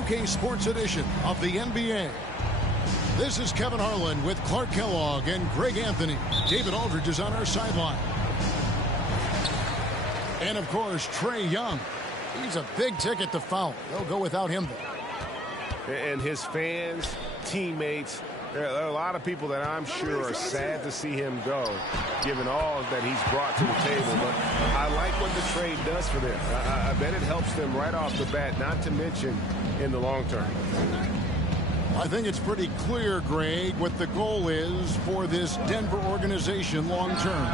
UK Sports Edition of the NBA. This is Kevin Harlan with Clark Kellogg and Greg Anthony. David Aldridge is on our sideline. And, of course, Trae Young. He's a big ticket to foul. They'll go without him, though. And his fans, teammates, there are a lot of people that I'm sure are sad to see him go, given all that he's brought to the table. But I like what the trade does for them. I bet it helps them right off the bat, not to mention in the long term. I think it's pretty clear, Greg, what the goal is for this Denver organization long term.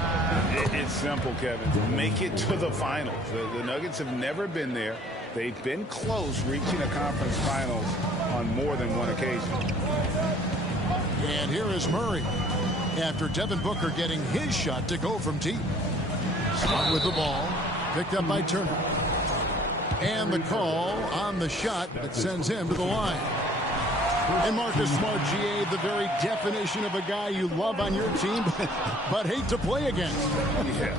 It's simple, Kevin. Make it to the finals. The Nuggets have never been there. They've been close reaching a conference finals on more than one occasion. And here is Murray after Devin Booker getting his shot to go from deep. Smart with the ball, picked up by Turner. And the call on the shot that sends him to the line. And Marcus Smart, GA, the very definition of a guy you love on your team, but hate to play against. Yeah.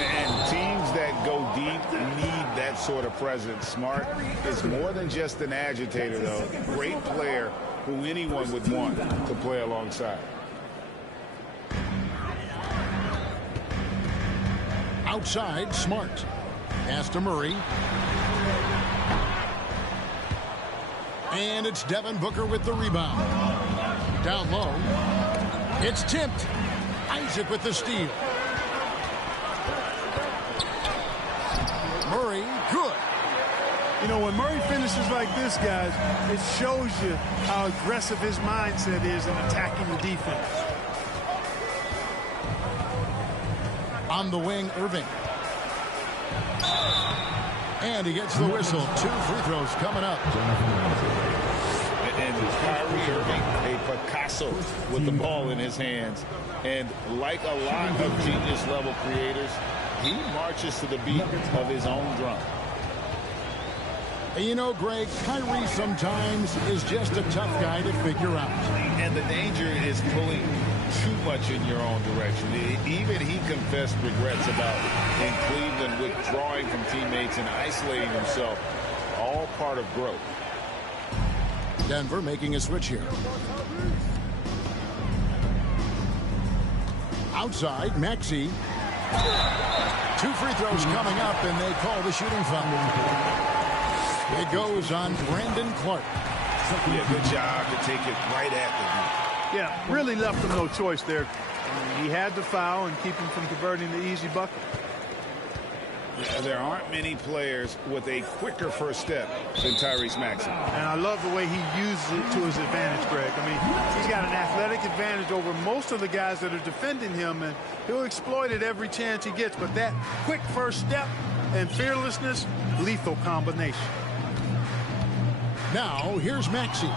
And teams that go deep need that sort of presence. Smart is more than just an agitator, though. Great player who anyone would want to play alongside. Outside, Smart. Pass to Murray. And it's Devin Booker with the rebound. Down low. It's tipped. Isaac with the steal. Murray, good. You know, when Murray finishes like this, guys, it shows you how aggressive his mindset is in attacking the defense. On the wing, Irving. And he gets the whistle. 2 free throws coming up. And Kyrie Irving, a Picasso with the ball in his hands. And like a lot of genius-level creators, he marches to the beat of his own drum. You know, Greg, Kyrie sometimes is just a tough guy to figure out. And the danger is pulling too much in your own direction. Even he confessed regrets about in Cleveland withdrawing from teammates and isolating himself. All part of growth. Denver making a switch here. Outside, Maxey. 2 free throws coming up, and they call the shooting foul. It goes on Brandon Clark. Yeah, good job to take it right at the Yeah, really left him no choice there. I mean, he had to foul and keep him from converting the easy bucket. Yeah, there aren't many players with a quicker first step than Tyrese Maxey. And I love the way he uses it to his advantage, Greg. I mean, he's got an athletic advantage over most of the guys that are defending him, and he'll exploit it every chance he gets. But that quick first step and fearlessness, lethal combination. Now, here's Maxey.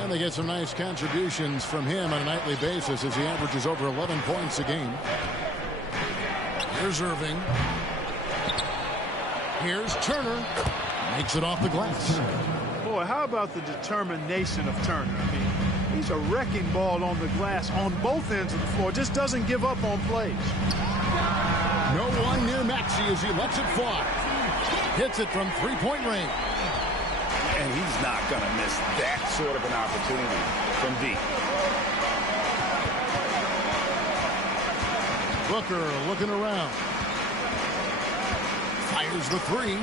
And they get some nice contributions from him on a nightly basis as he averages over 11 points a game. Here's Irving. Here's Turner. Makes it off the glass. Boy, how about the determination of Turner? I mean, he's a wrecking ball on the glass on both ends of the floor. Just doesn't give up on plays. No one near Maxey as he lets it fly. Hits it from three-point range. And he's not going to miss that sort of an opportunity from deep. Booker looking around. Fires the 3.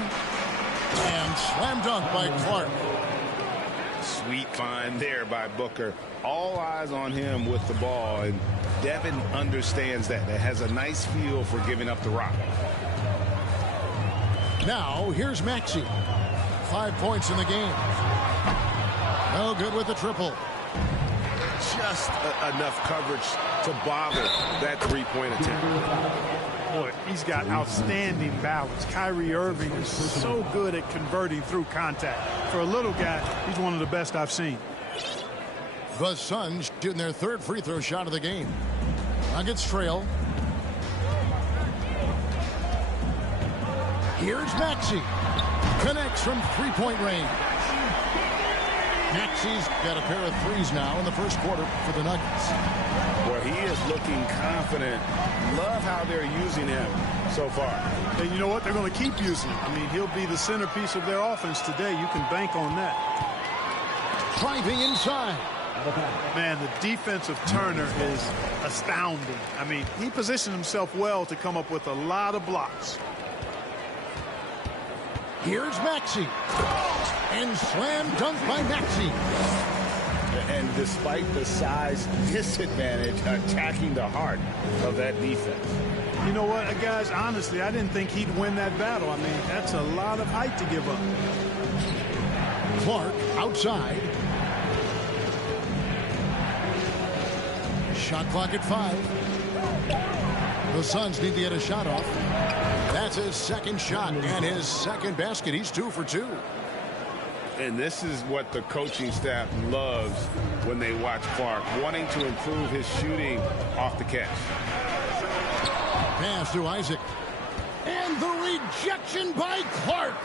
And slam dunk by Clark. Sweet find there by Booker. All eyes on him with the ball. And Devin understands that. That has a nice feel for giving up the rock. Now, here's Maxey. 5 points in the game. No good with the triple. Just enough coverage to bother that three-point attempt. Boy, he's got outstanding balance. Kyrie Irving is so good at converting through contact. For a little guy, he's one of the best I've seen. The Suns shooting their 3rd free throw shot of the game. Nuggets trail. Here's Maxey. Connects from three-point range. Maxey's got a pair of threes now in the first quarter for the Nuggets. Well, he is looking confident. Love how they're using him so far. And you know what? They're going to keep using him. I mean, he'll be the centerpiece of their offense today. You can bank on that. Driving inside. Man, the defense of Turner is astounding. I mean, he positioned himself well to come up with a lot of blocks. Here's Maxey. And slam dunk by Maxey. And despite the size disadvantage, attacking the heart of that defense. You know what, guys, honestly, I didn't think he'd win that battle. I mean, that's a lot of height to give up. Clark outside. Shot clock at 5. The Suns need to get a shot off. That's his second shot and his second basket. He's 2 for 2. And this is what the coaching staff loves when they watch Clark, wanting to improve his shooting off the catch. Pass to Isaac. And the rejection by Clark.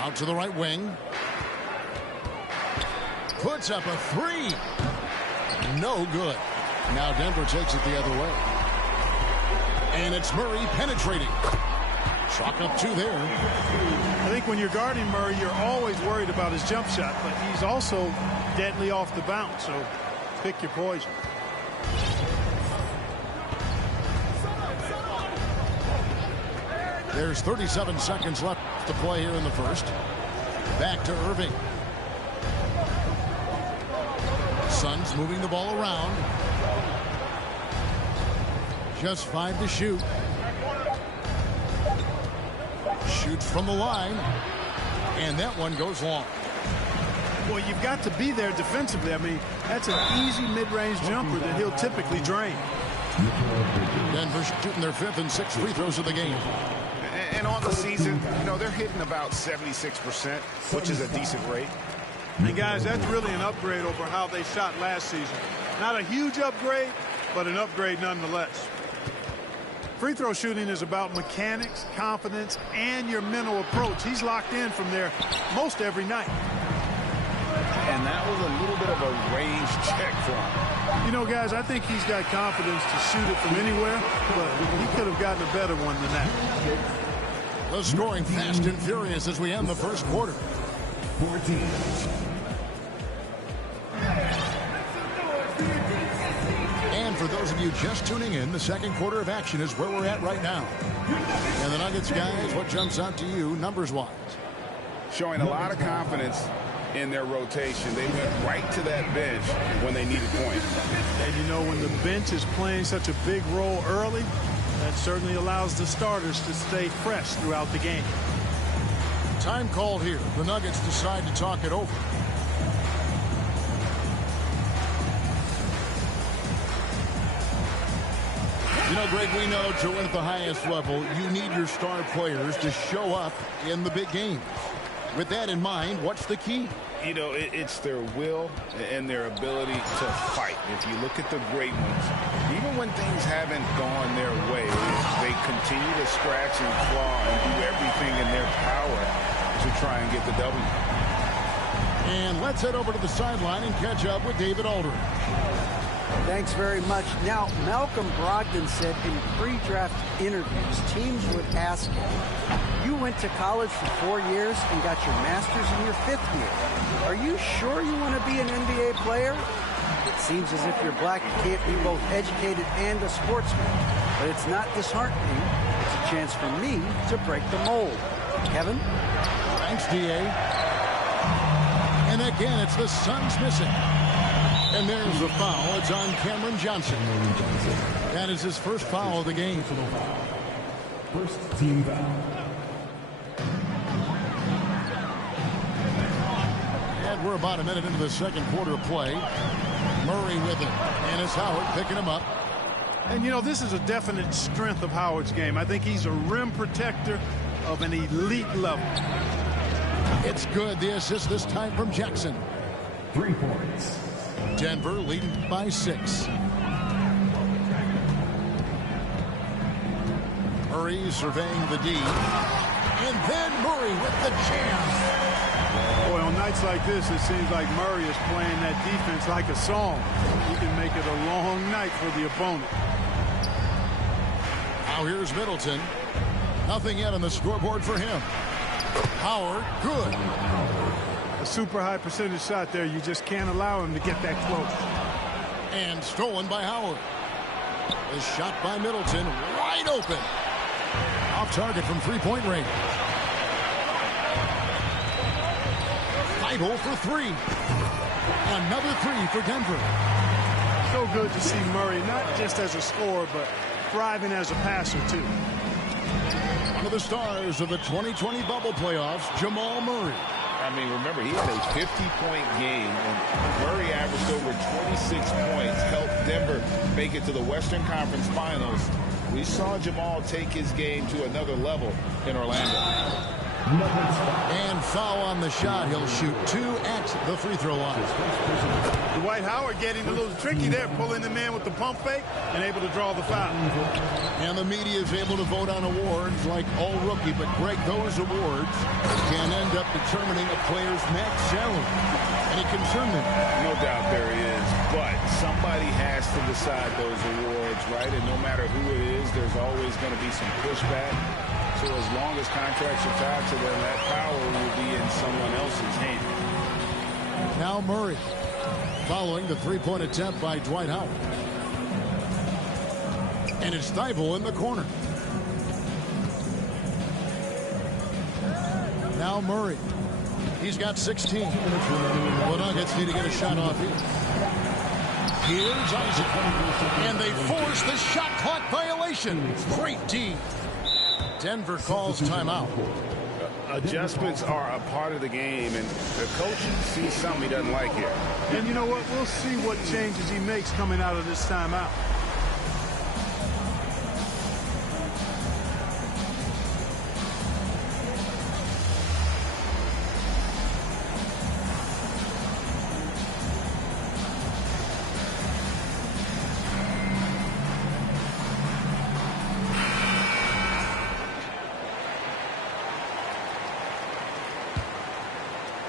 Out to the right wing. Puts up a 3. No good. Now Denver takes it the other way. And it's Murray penetrating. Chalk up 2 there. I think when you're guarding Murray, you're always worried about his jump shot, but he's also deadly off the bounce, so pick your poison. There's 37 seconds left to play here in the first. Back to Irving. Suns moving the ball around. Just 5 to shoot. Shoots from the line. And that one goes long. Well, you've got to be there defensively. I mean, that's an easy mid-range jumper that he'll typically drain. Denver shooting their 5th and 6th free throws of the game. And on the season, you know, they're hitting about 76%, which is a decent rate. And guys, that's really an upgrade over how they shot last season. Not a huge upgrade, but an upgrade nonetheless. Free throw shooting is about mechanics, confidence, and your mental approach. He's locked in from there most every night. And that was a little bit of a range check for him. You know, guys, I think he's got confidence to shoot it from anywhere, but he could have gotten a better one than that. The scoring fast and furious as we end the first quarter. 14. And for those of you just tuning in, the second quarter of action is where we're at right now. And the Nuggets, guys, what jumps out to you numbers-wise? Showing a lot of confidence in their rotation. They went right to that bench when they needed points. And, you know, when the bench is playing such a big role early, that certainly allows the starters to stay fresh throughout the game. Time called here. The Nuggets decide to talk it over. You know, Greg, we know to win at the highest level, you need your star players to show up in the big games. With that in mind, what's the key? You know, it's their will and their ability to fight. If you look at the great ones, even when things haven't gone their way, they continue to scratch and claw and do everything in their power to try and get the W. And let's head over to the sideline and catch up with David Aldridge. Thanks very much. Now, Malcolm Brogdon said in pre-draft interviews, teams would ask him, you went to college for 4 years and got your master's in your 5th year. Are you sure you want to be an NBA player? It seems as if you're black, you can't be both educated and a sportsman. But it's not disheartening. It's a chance for me to break the mold. Kevin? Thanks, D.A. And again, it's the Suns missing. And there's the foul. It's on Cameron Johnson. That is his first foul of the game. First team foul. And we're about a minute into the second quarter of play. Murray with it. And it's Howard picking him up. And, you know, this is a definite strength of Howard's game. I think he's a rim protector of an elite level. It's good. The assist this time from Jackson. 3 points. Denver leading by 6. Murray surveying the D. And then Murray with the jam. Boy, on nights like this, it seems like Murray is playing that defense like a song. He can make it a long night for the opponent. Now here's Middleton. Nothing yet on the scoreboard for him. Howard, good. A super high percentage shot there. You just can't allow him to get that close. And stolen by Howard. A shot by Middleton, wide open. Off target from three-point range. Idle for three. Another three for Denver. So good to see Murray, not just as a scorer, but thriving as a passer, too. One of the stars of the 2020 bubble playoffs, Jamal Murray. I mean, remember, he had a 50-point game, and Murray averaged over 26 points, helped Denver make it to the Western Conference Finals. We saw Jamal take his game to another level in Orlando. And foul on the shot. He'll shoot 2 at the free throw line. Dwight Howard getting a little tricky there, pulling the man with the pump fake and able to draw the foul. And the media is able to vote on awards like all rookie, but Greg, those awards can end up determining a player's max salary. Any concern there? No doubt there is, but somebody has to decide those awards, right? And no matter who it is, there's always going to be some pushback. So as long as contracts are tied to them, that power will be in someone else's hand. Now Murray, following the three-point attempt by Dwight Howard. And it's Thibault in the corner. Now Murray. He's got 16. The Nuggets need to get a shot off here. Here's Isaac. And they force the shot clock violation. Great D. Denver calls timeout. Adjustments are a part of the game, and the coach sees something he doesn't like here. And you know what? We'll see what changes he makes coming out of this timeout.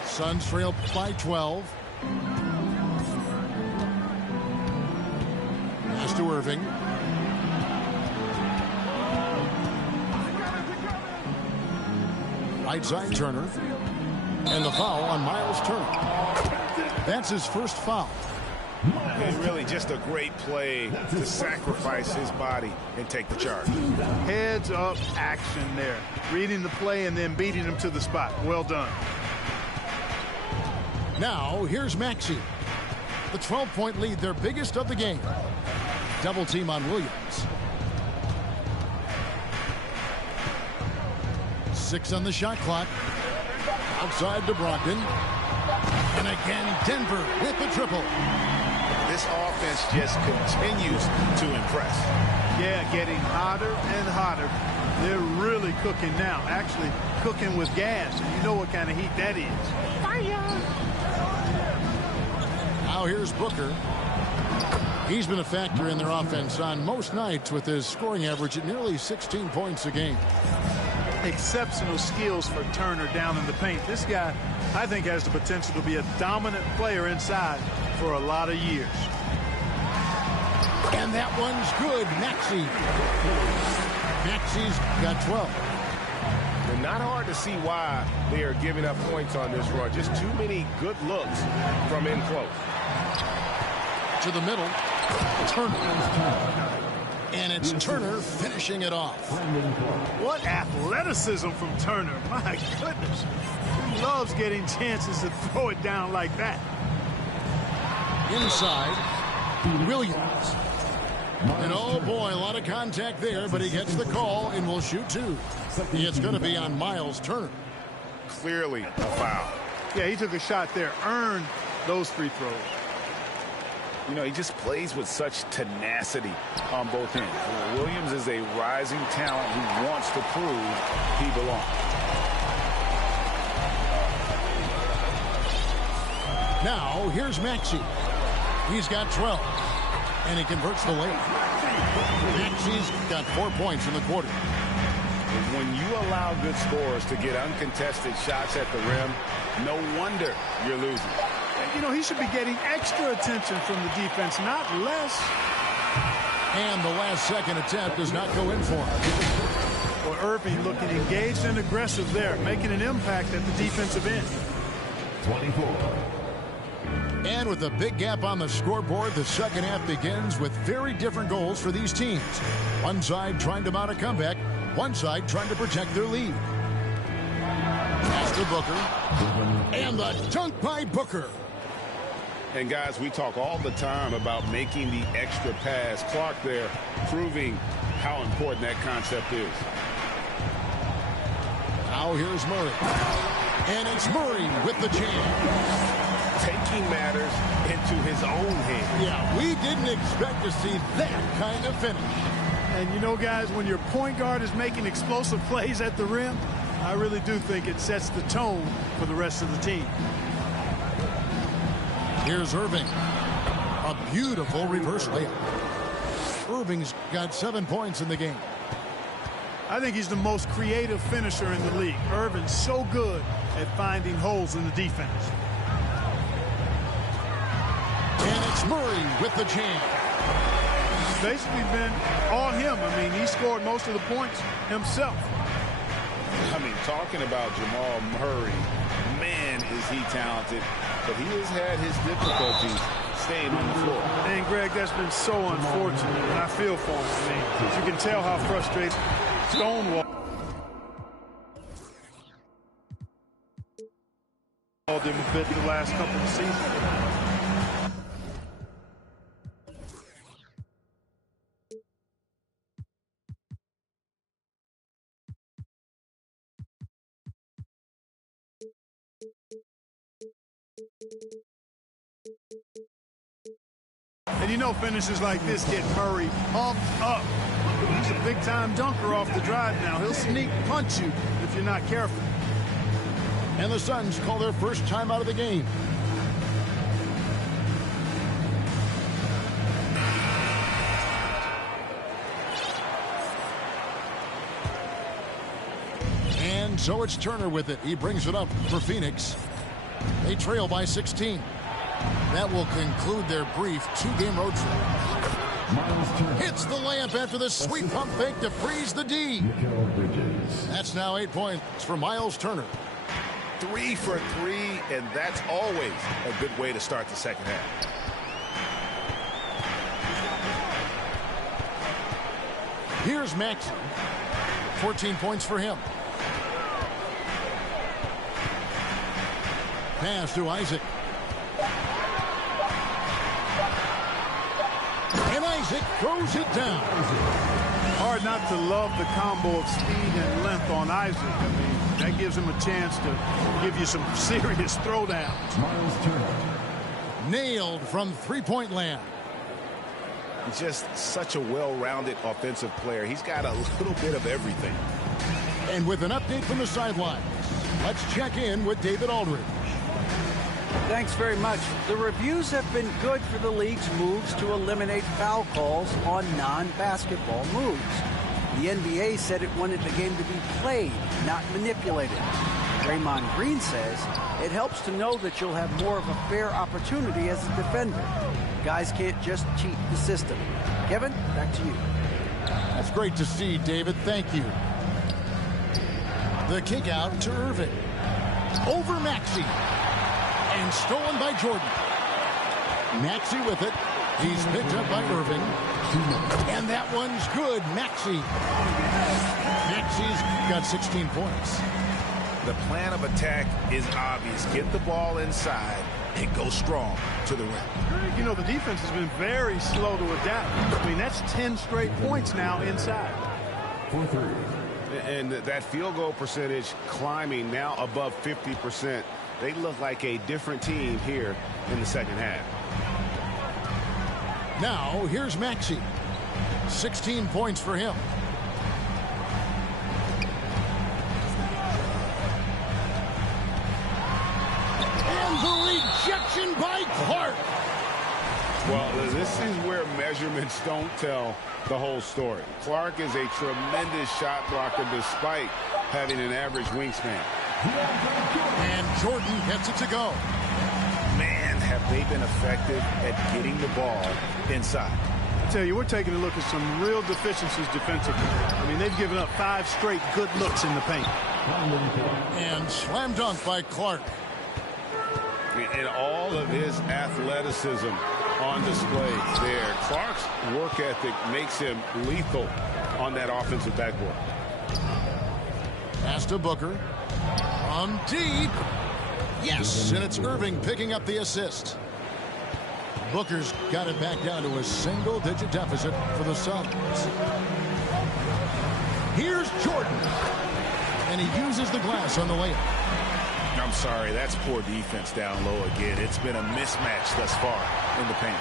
Suns trail by 12. Pass to Irving. Right side Turner. And the foul on Miles Turner. That's his first foul. And really just a great play to sacrifice his body and take the charge. Heads up action there. Reading the play and then beating him to the spot. Well done. Now, here's Maxey. The 12-point lead, their biggest of the game. Double team on Williams. 6 on the shot clock. Outside to Brogdon. And again, Denver with the triple. This offense just continues to impress. Yeah, getting hotter and hotter. They're really cooking now. Actually, cooking with gas. And you know what kind of heat that is. Fire! Now here's Booker. He's been a factor in their offense on most nights with his scoring average at nearly 16 points a game. Exceptional skills for Turner down in the paint. This guy, I think, has the potential to be a dominant player inside for a lot of years. And that one's good. Maxey. Maxey's got 12. And not hard to see why they are giving up points on this run. Just too many good looks from in close. To the middle. Turner. And it's Turner finishing it off. What athleticism from Turner. My goodness. He loves getting chances to throw it down like that. Inside. Williams. And oh boy, a lot of contact there, but he gets the call and will shoot 2. It's going to be on Miles Turner. Clearly a foul. Yeah, he took a shot there, earned those free throws. You know, he just plays with such tenacity on both ends. Williams is a rising talent who wants to prove he belongs. Now, here's Maxey. He's got 12. And he converts the layup. Maxey's got 4 points in the quarter. When you allow good scorers to get uncontested shots at the rim, No wonder you're losing. And, you know, he should be getting extra attention from the defense, not less. And the last second attempt does not go in for him. Well, Irving looking engaged and aggressive there, making an impact at the defensive end. 24. And with a big gap on the scoreboard, the second half begins with very different goals for these teams. One side trying to mount a comeback, one side trying to protect their lead. Pass to Booker. And the dunk by Booker. And guys, we talk all the time about making the extra pass. Clark there proving how important that concept is. Now here's Murray. And it's Murray with the jam. Taking matters into his own hands. Yeah, we didn't expect to see that kind of finish. And you know, guys, when your point guard is making explosive plays at the rim, I really do think it sets the tone for the rest of the team. Here's Irving. A beautiful reverse layup. Irving's got 7 points in the game. I think he's the most creative finisher in the league. Irving's so good at finding holes in the defense. And it's Murray with the jam. It's basically been all him. I mean, he scored most of the points himself. I mean, talking about Jamal Murray, man, is he talented, but he has had his difficulties staying on the floor. And, Greg, that's been so unfortunate, and I feel for him. I mean, you can tell how frustrated Stonewall him a bit the last couple of seasons. And you know, finishes like this get Murray pumped up. He's a big-time dunker off the drive now. He'll sneak punch you if you're not careful. And the Suns call their first time out of the game. And so it's Turner with it. He brings it up for Phoenix. They trail by 16. That will conclude their brief two-game road trip. Hits the layup after the sweet pump fake to freeze the D. That's now 8 points for Miles Turner. 3 for 3, and that's always a good way to start the second half. Here's Maxey. 14 points for him. Pass to Isaac. And Isaac throws it down. Hard not to love the combo of speed and length on Isaac. I mean, that gives him a chance to give you some serious throwdowns. Miles Turner. Nailed from three-point land. He's just such a well-rounded offensive player. He's got a little bit of everything. And with an update from the sidelines, let's check in with David Aldridge. Thanks very much. The reviews have been good for the league's moves to eliminate foul calls on non-basketball moves. The NBA said it wanted the game to be played, not manipulated. Draymond Green says it helps to know that you'll have more of a fair opportunity as a defender. Guys can't just cheat the system. Kevin, back to you. That's great to see, David. Thank you. The kick out to Irving. Over Maxey. And stolen by Jordan. Maxey with it. He's picked up by Irving. And that one's good. Maxey. Maxey's got 16 points. The plan of attack is obvious. Get the ball inside and go strong to the rim. You know, the defense has been very slow to adapt. I mean, that's 10 straight points now inside. 4-3. And that field goal percentage climbing now above 50%. They look like a different team here in the second half. Now, here's Maxey. 16 points for him. And the rejection by Clark. Well, this is where measurements don't tell the whole story. Clark is a tremendous shot blocker despite having an average wingspan. And Jordan gets it to go. Man, have they been effective at getting the ball inside. I tell you, we're taking a look at some real deficiencies defensively. I mean, they've given up 5 straight good looks in the paint. And slam dunk by Clark. And all of his athleticism on display there. Clark's work ethic makes him lethal on that offensive backboard. Pass to Booker. From deep. Yes, and it's Irving picking up the assist. Booker's got it back down to a single-digit deficit for the Suns. Here's Jordan. And he uses the glass on the layup. I'm sorry, that's poor defense down low again. It's been a mismatch thus far in the paint.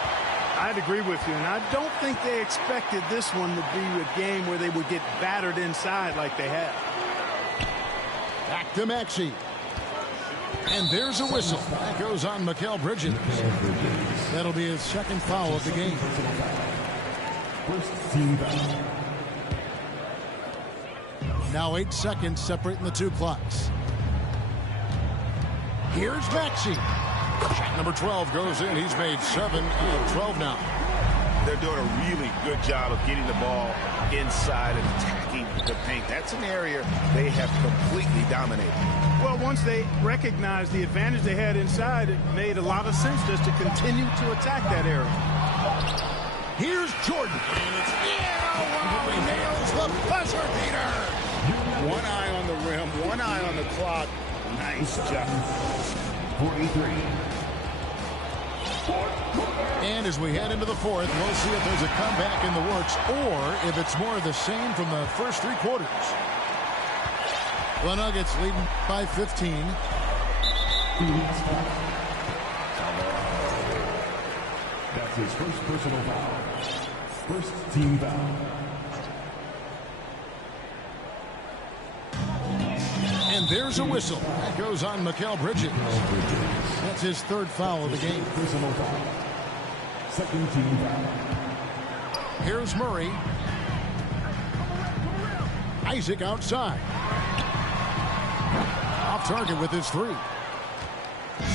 I'd agree with you, and I don't think they expected this one to be a game where they would get battered inside like they have. Back to Maxey. And there's a whistle. That goes on Mikal Bridges. That'll be his second foul of the game. First team foul. Now 8 seconds separating the two clocks. Here's Maxey. Shot number 12 goes in. He's made 7 out of 12 now. They're doing a really good job of getting the ball inside and attacking the paint. That's an area they have completely dominated. Well, once they recognized the advantage they had inside, it made a lot of sense just to continue to attack that area. Here's Jordan. And it's wow, he nails the buzzer beater. One eye on the rim, one eye on the clock. Nice job. 43. And as we head into the fourth, we'll see if there's a comeback in the works or if it's more of the same from the first 3 quarters. The Nuggets leading by 15. That's his first personal foul. First team foul. And there's a whistle. That goes on Mikal Bridges. That's his 3rd foul of the game. Personal foul. Second team foul. Here's Murray. Isaac outside. Off target with his 3.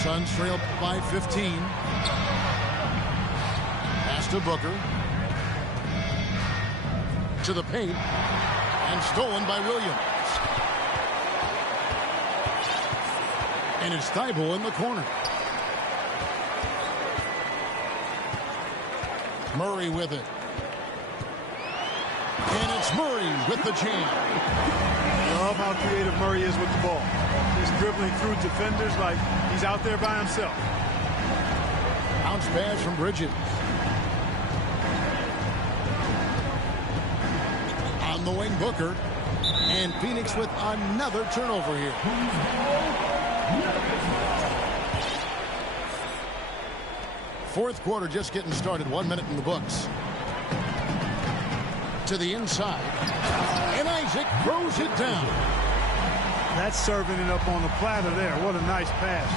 Suns trail by 15. Pass to Booker. To the paint. And stolen by Williams. And it's Thibault in the corner. Murray with it. And it's Murray with the jam. Love how creative Murray is with the ball. He's dribbling through defenders like he's out there by himself. Bounce pass from Bridges. On the wing, Booker. And Phoenix with another turnover here. Fourth quarter just getting started. 1 minute in the books. To the inside. And Isaac throws it down. That's serving it up on the platter there. What a nice pass.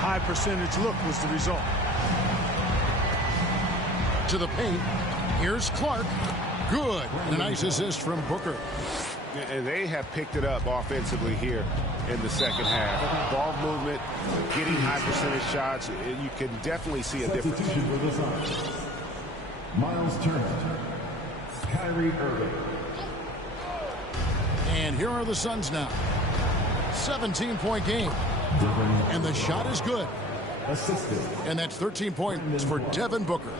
High percentage look was the result. To the paint. Here's Clark. Good. And a nice assist from Booker. And they have picked it up offensively here in the second half. Ball movement, getting high percentage shots. You can definitely see a difference. Substitution for the Suns. Miles Turner. Kyrie Irving. And here are the Suns now. 17-point game. And the shot is good. Assisted. And that's 13 points for Devin Booker.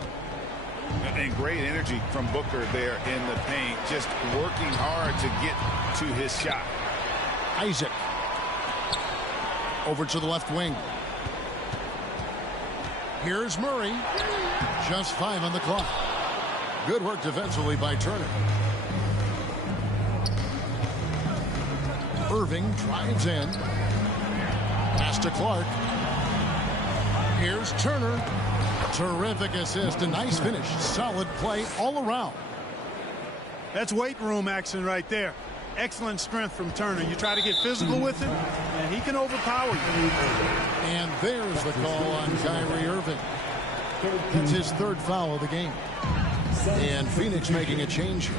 And great energy from Booker there in the paint. Just working hard to get to his shot. Isaac. Over to the left wing. Here's Murray. Just 5 on the clock. Good work defensively by Turner. Irving drives in. Pass to Clark. Here's Turner. Terrific assist. A nice finish. Solid play all around. That's weight room action right there. Excellent strength from Turner. You try to get physical with him, and he can overpower you. And there's the call on Kyrie Irving. That's his 3rd foul of the game. And Phoenix making a change here.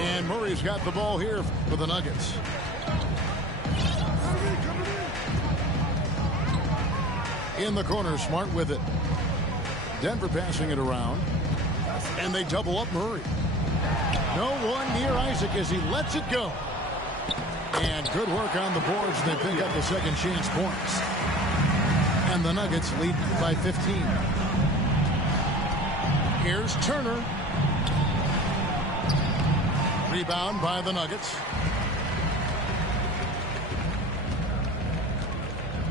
And Murray's got the ball here for the Nuggets. In the corner, Smart with it. Denver passing it around. And they double up Murray. No one near Isaac as he lets it go. And good work on the boards. They pick up the second chance points. And the Nuggets lead by 15. Here's Turner. Rebound by the Nuggets.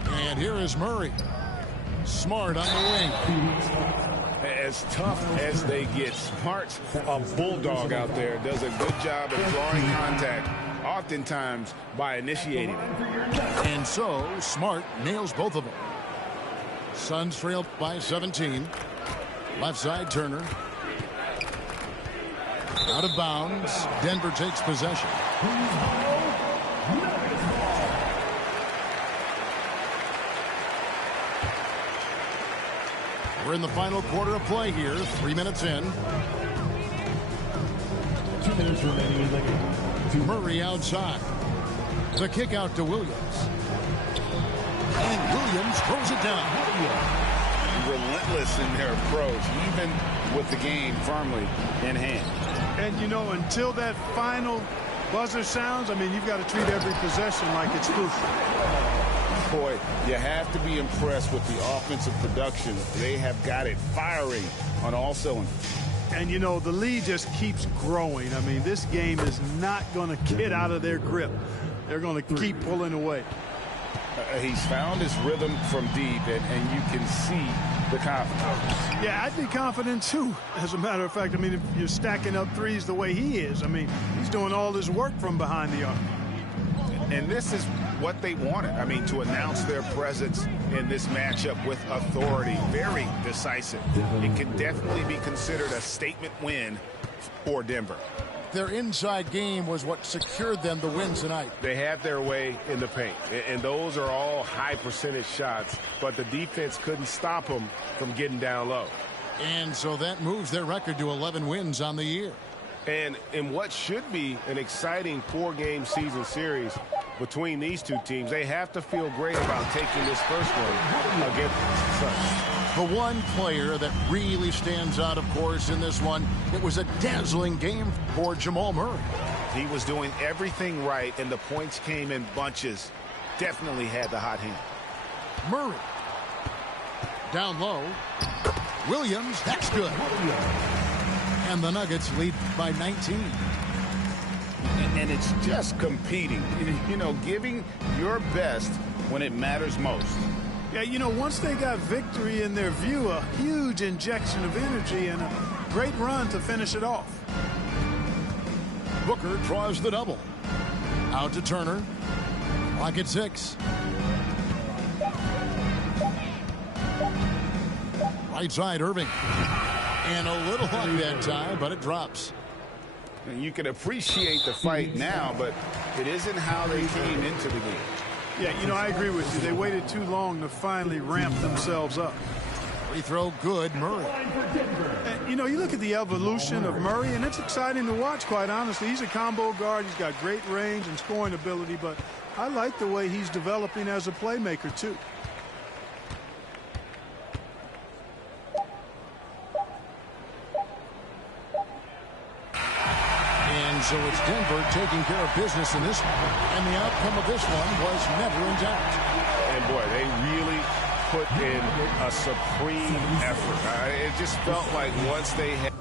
And here is Murray. Smart on the wing. As tough as they get, Smart's a bulldog out there. Does a good job of drawing contact, oftentimes by initiating it. And so Smart nails both of them. Suns trail by 17. Left side, Turner. Out of bounds. Denver takes possession. We're in the final quarter of play here. 3 minutes in. 2 minutes remaining in the game. Murray outside. The kick out to Williams. And Williams throws it down. Relentless in their approach, even with the game firmly in hand. And, you know, until that final buzzer sounds, I mean, you've got to treat every possession like it's crucial. Boy, you have to be impressed with the offensive production. They have got it firing on all cylinders. And, you know, the lead just keeps growing. I mean, this game is not going to get out of their grip. They're going to keep pulling away. He's found his rhythm from deep, and you can see the confidence. Yeah, I'd be confident, too, as a matter of fact. I mean, if you're stacking up threes the way he is, I mean, he's doing all his work from behind the arc. And this is what they wanted. I mean, to announce their presence in this matchup with authority. Very decisive. It can definitely be considered a statement win for Denver. Their inside game was what secured them the win tonight. They had their way in the paint, and those are all high percentage shots, but the defense couldn't stop them from getting down low. And so that moves their record to 11 wins on the year. And in what should be an exciting 4-game season series between these two teams, they have to feel great about taking this first one against the Suns. The one player that really stands out, of course, in this one, it was a dazzling game for Jamal Murray. He was doing everything right, and the points came in bunches. Definitely had the hot hand. Murray. Down low. Williams, that's good. And the Nuggets lead by 19. And it's just competing, you know, giving your best when it matters most. Yeah, you know, once they got victory in their view, a huge injection of energy and a great run to finish it off. Booker draws the double. Out to Turner. Clock at 6. Right side, Irving. And a little luck that time, but it drops. And you can appreciate the fight now, but it isn't how they came into the game. Yeah, you know, I agree with you. They waited too long to finally ramp themselves up. Free throw good, Murray. And, you know, you look at the evolution of Murray, and it's exciting to watch, quite honestly. He's a combo guard. He's got great range and scoring ability, but I like the way he's developing as a playmaker, too. And so it's Denver taking care of business in this one. And the outcome of this one was never in doubt. And, boy, they really put in a supreme effort. It just felt like once they had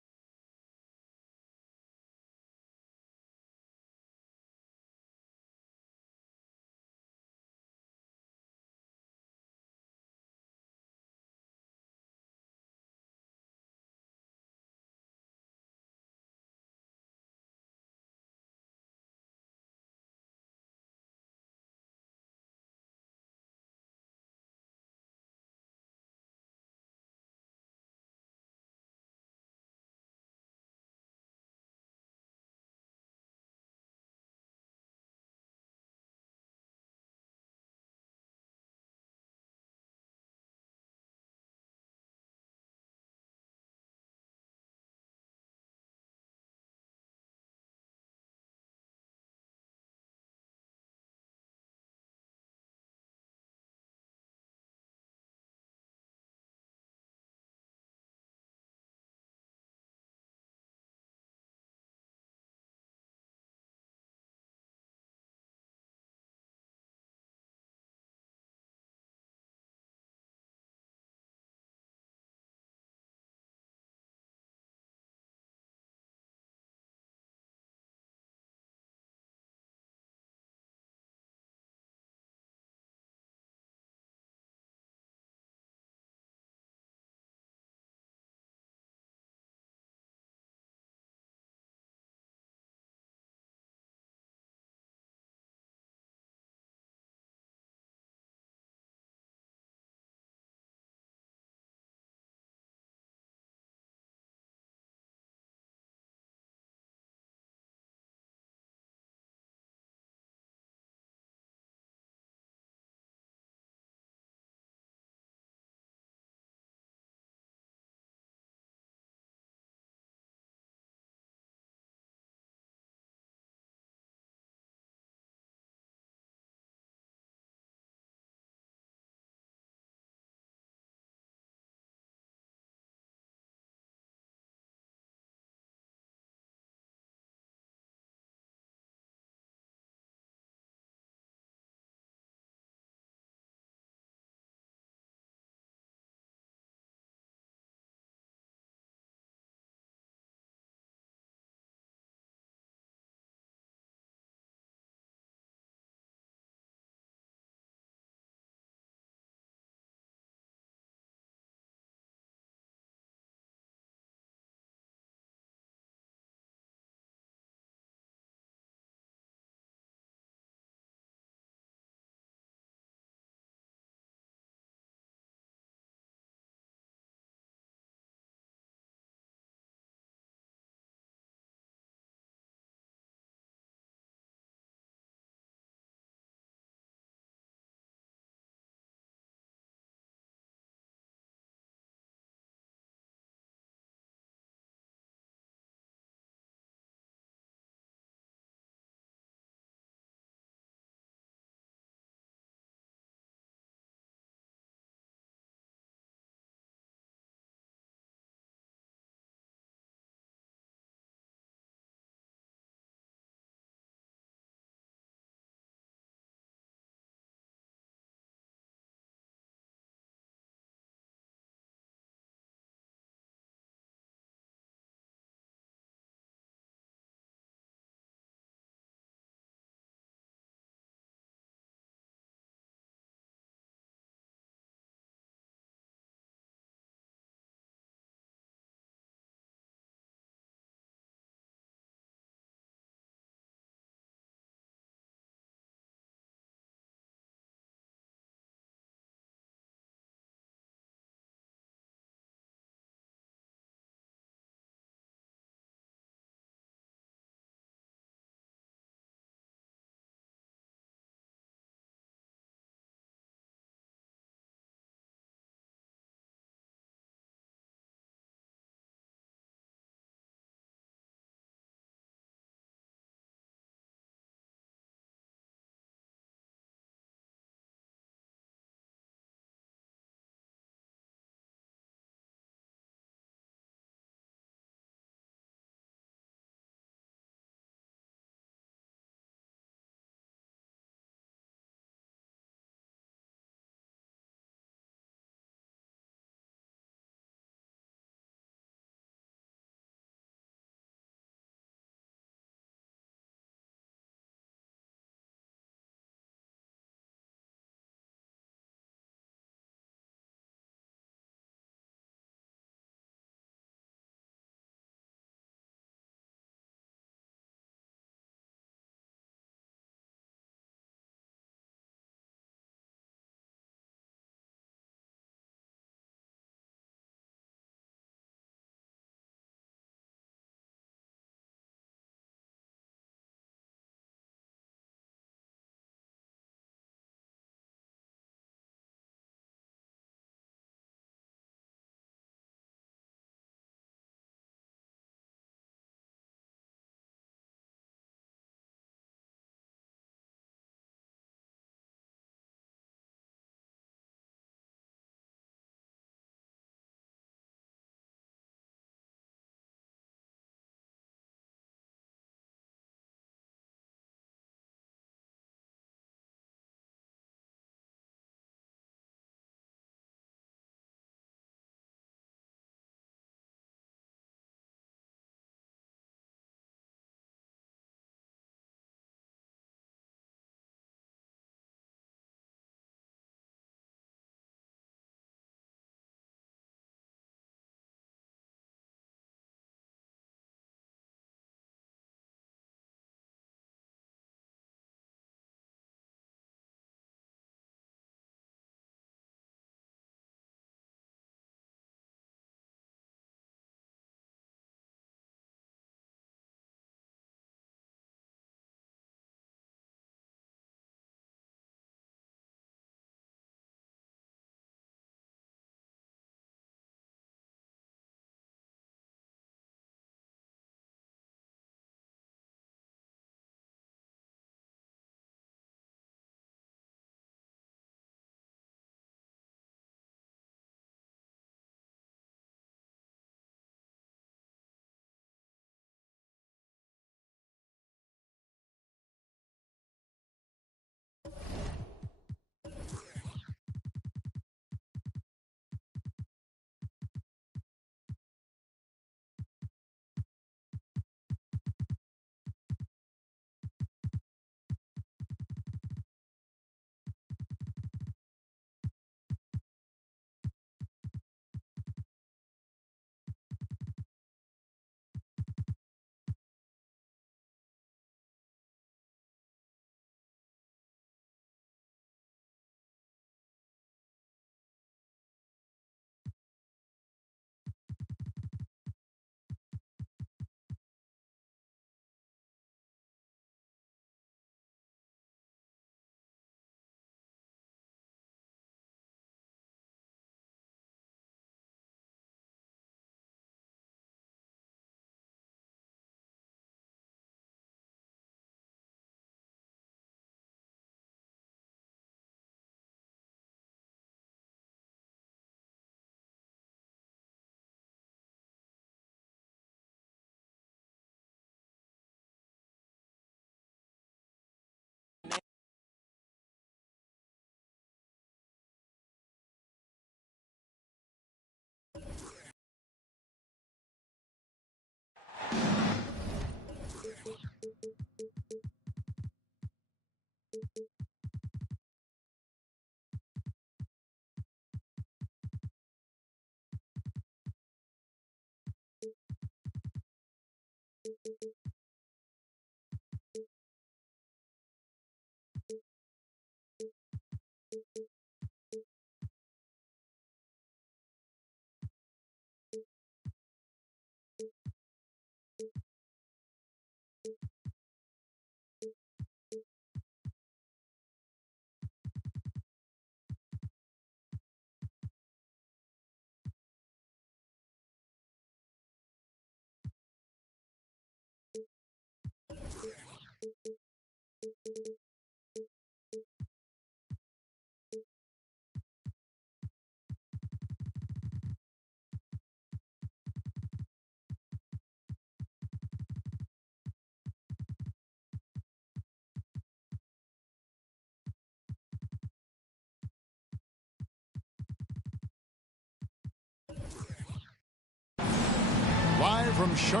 Live from Charlotte.